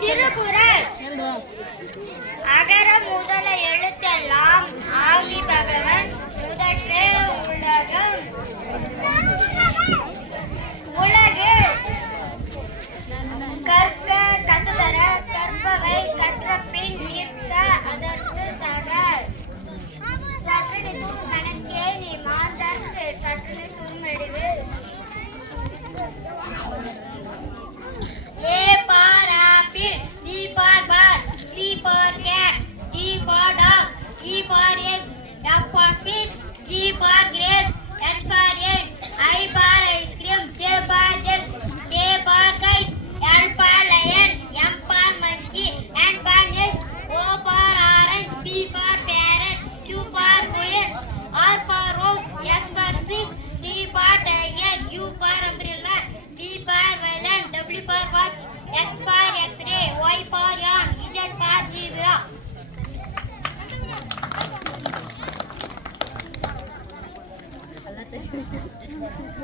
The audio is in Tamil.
திருக்குறள். அகர முதல எழுத்தெல்லாம் ஆகி பகவன் முதற்றே உலகம். உலகு கற்க கசதர கற்பவை கற்றபின் நிற்க அதற்கு தக. சற்றனை தூக்கு கணக்கே நீ மாந்தற்கு சற்றனை தூமடிவு. A for apple, B for bird, C for cat, D for dog, E for egg, F for fish, G for grapes, H for hen, I for ice cream, J for jug, K for kite, L for lion, M for monkey, N for nest, O for orange, P for parrot, Q for quail, R for rose, S for sheep, T for tiger, U for umbrella, V for violin, W for watch, X for X-ray, Y for yarn, Z for zebra.